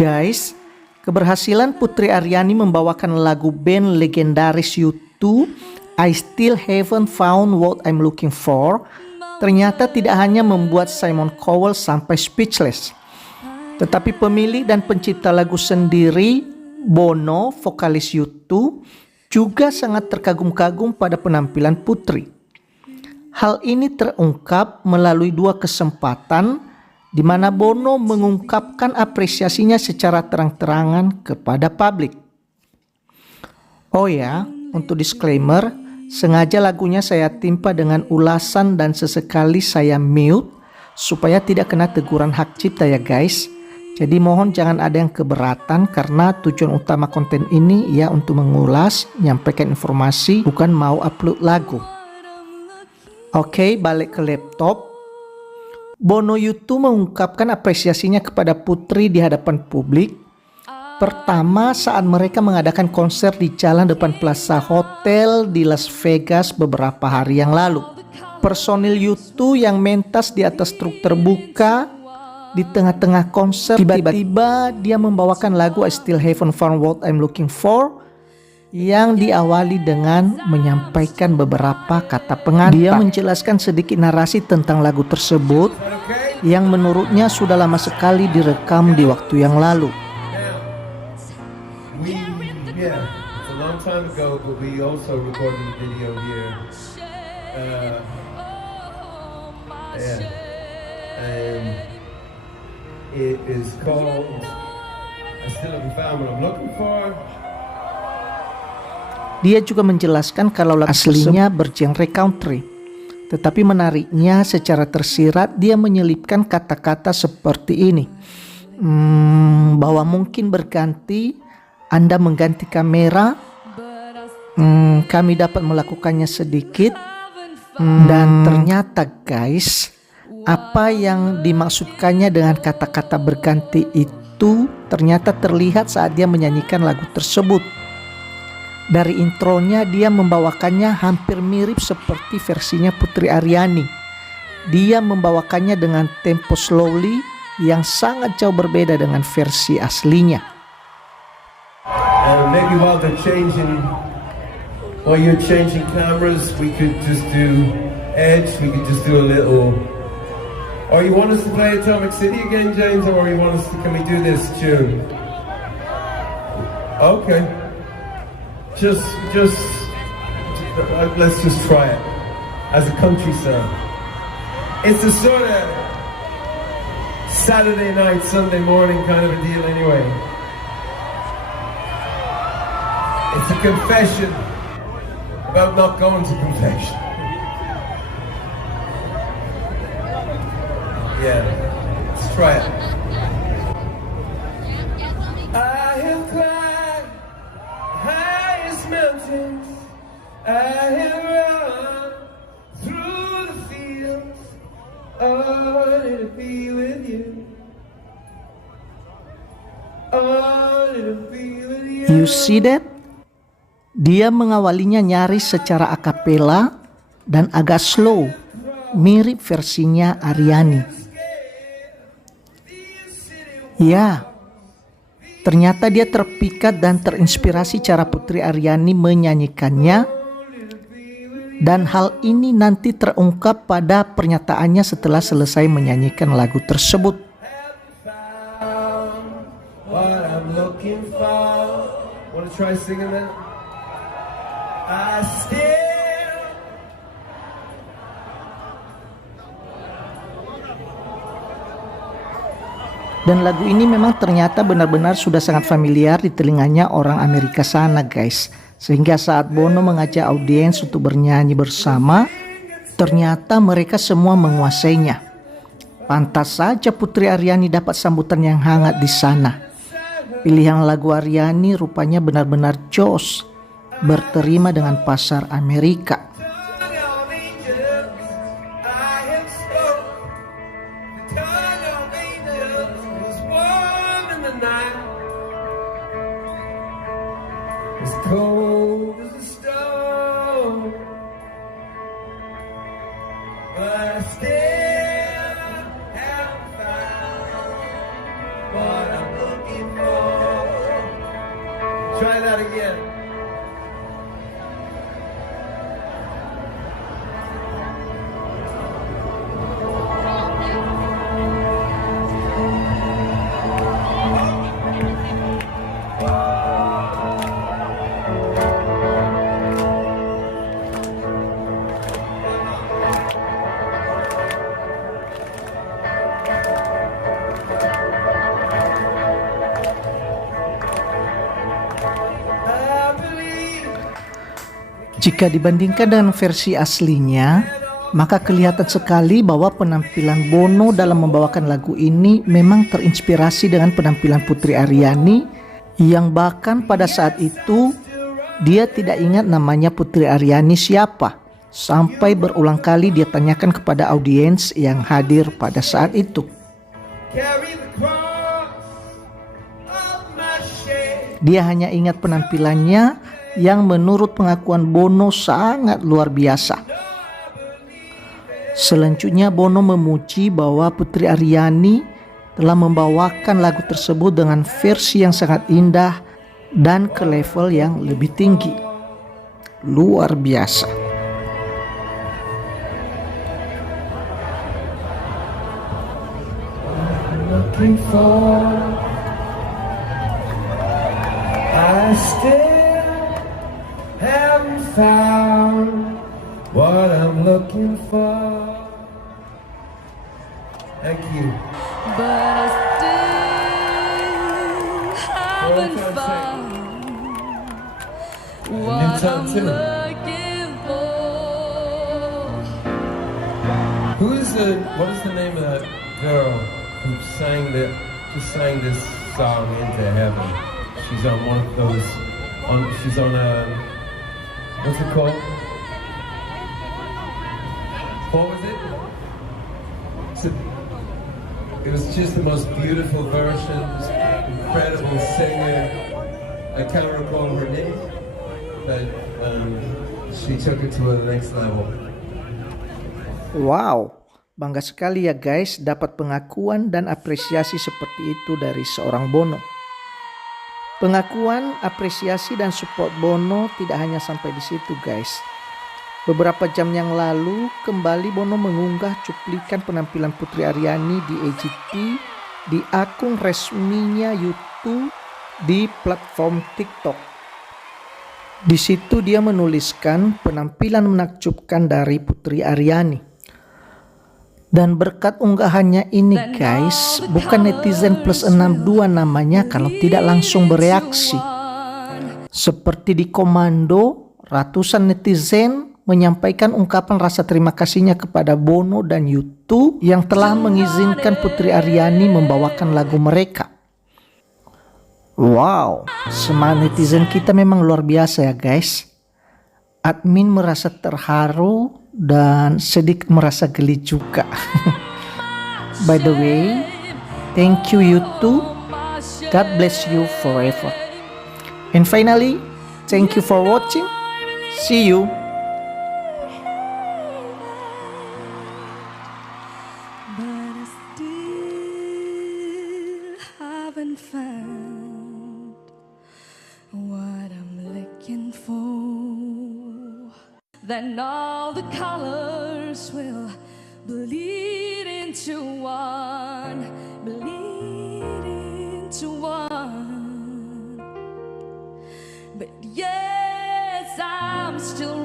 Guys, keberhasilan Putri Aryani membawakan lagu band legendaris U2, I Still Haven't Found What I'm Looking For, ternyata tidak hanya membuat Simon Cowell sampai speechless, tetapi pemilik dan pencipta lagu sendiri, Bono, vokalis U2, juga sangat terkagum-kagum pada penampilan Putri. Hal ini terungkap melalui dua kesempatan di mana Bono mengungkapkan apresiasinya secara terang-terangan kepada publik. Oh ya, untuk disclaimer, sengaja lagunya saya timpa dengan ulasan dan sesekali saya mute supaya tidak kena teguran hak cipta ya guys. Jadi mohon jangan ada yang keberatan karena tujuan utama konten ini ya untuk mengulas, menyampaikan informasi, bukan mau upload lagu. Oke, balik ke laptop. Bono U2 mengungkapkan apresiasinya kepada Putri di hadapan publik. Pertama saat mereka mengadakan konser di jalan depan Plaza Hotel di Las Vegas beberapa hari yang lalu. Personil U2 yang mentas di atas truk terbuka. Di tengah-tengah konser tiba-tiba dia membawakan lagu I Still Haven't Found What I'm Looking For yang diawali dengan menyampaikan beberapa kata pengantar. Dia menjelaskan sedikit narasi tentang lagu tersebut yang menurutnya sudah lama sekali direkam di waktu yang lalu. It is called I Still Haven't Found What I'm Looking For. Dia juga menjelaskan kalau lagu aslinya bergenre country. Tetapi menariknya secara tersirat dia menyelipkan kata-kata seperti ini. Bahwa mungkin berganti, Anda mengganti kamera, kami dapat melakukannya sedikit. Dan ternyata guys, apa yang dimaksudkannya dengan kata-kata berganti itu ternyata terlihat saat dia menyanyikan lagu tersebut. Dari intronya dia membawakannya hampir mirip seperti versinya Putri Aryani. Dia membawakannya dengan tempo slowly yang sangat jauh berbeda dengan versi aslinya. Maybe while you're changing cameras, we could just do edge. We could just do a little. Or you want us to play Atomic City again, James? Or you want us to? Can we do this tune? Okay. Just let's just try it as a country song. It's a sort of Saturday night, Sunday morning kind of a deal anyway. It's a confession about not going to confession. Yeah, let's try it. I have climbed highest mountains, I have run through the fields, only to be with you, only to be with you. You see that? Dia mengawalinya nyaris secara akapela dan agak slow, mirip versinya Aryani. Ya, ternyata dia terpikat dan terinspirasi cara Putri Aryani menyanyikannya, dan hal ini nanti terungkap pada pernyataannya setelah selesai menyanyikan lagu tersebut. Dan lagu ini memang ternyata benar-benar sudah sangat familiar di telinganya orang Amerika sana guys. Sehingga saat Bono mengajak audiens untuk bernyanyi bersama, ternyata mereka semua menguasainya. Pantas saja Putri Aryani dapat sambutan yang hangat di sana. Pilihan lagu Aryani rupanya benar-benar jos, berterima dengan pasar Amerika. As cold as a stone, but I still haven't found what I'm looking for. Try that again. Jika dibandingkan dengan versi aslinya, maka kelihatan sekali bahwa penampilan Bono dalam membawakan lagu ini memang terinspirasi dengan penampilan Putri Aryani, yang bahkan pada saat itu dia tidak ingat namanya Putri Aryani siapa, sampai berulang kali dia tanyakan kepada audiens yang hadir pada saat itu. Dia hanya ingat penampilannya yang menurut pengakuan Bono sangat luar biasa. Selanjutnya Bono memuji bahwa Putri Aryani telah membawakan lagu tersebut dengan versi yang sangat indah dan ke level yang lebih tinggi. Luar biasa. I still haven't found what I'm looking for. Thank you. But I still haven't found what I'm looking for. What is the name of that girl who just sang this song Into Heaven? She's on one of those, she's on a, what's it called? What was it? It was just the most beautiful version, incredible singer. I can't recall her name, but she took it to the next level. Wow, bangga sekali ya guys dapat pengakuan dan apresiasi seperti itu dari seorang Bono. Pengakuan, apresiasi dan support Bono tidak hanya sampai di situ guys. Beberapa jam yang lalu kembali Bono mengunggah cuplikan penampilan Putri Aryani di AGT di akun resminya YouTube di platform TikTok. Di situ dia menuliskan penampilan menakjubkan dari Putri Aryani. Dan berkat unggahannya ini guys, bukan netizen plus 62 namanya kalau tidak langsung bereaksi. Seperti di Komando, ratusan netizen menyampaikan ungkapan rasa terima kasihnya kepada Bono dan U2 yang telah mengizinkan Putri Aryani membawakan lagu mereka. Wow, semangat netizen kita memang luar biasa ya guys. Admin merasa terharu dan sedikit merasa geli juga. By the way, thank you U2. God bless you forever. And finally, thank you for watching. See you. But I still haven't found what I'm looking for. Then all the colors will bleed into one, bleed into one. But yes, I'm still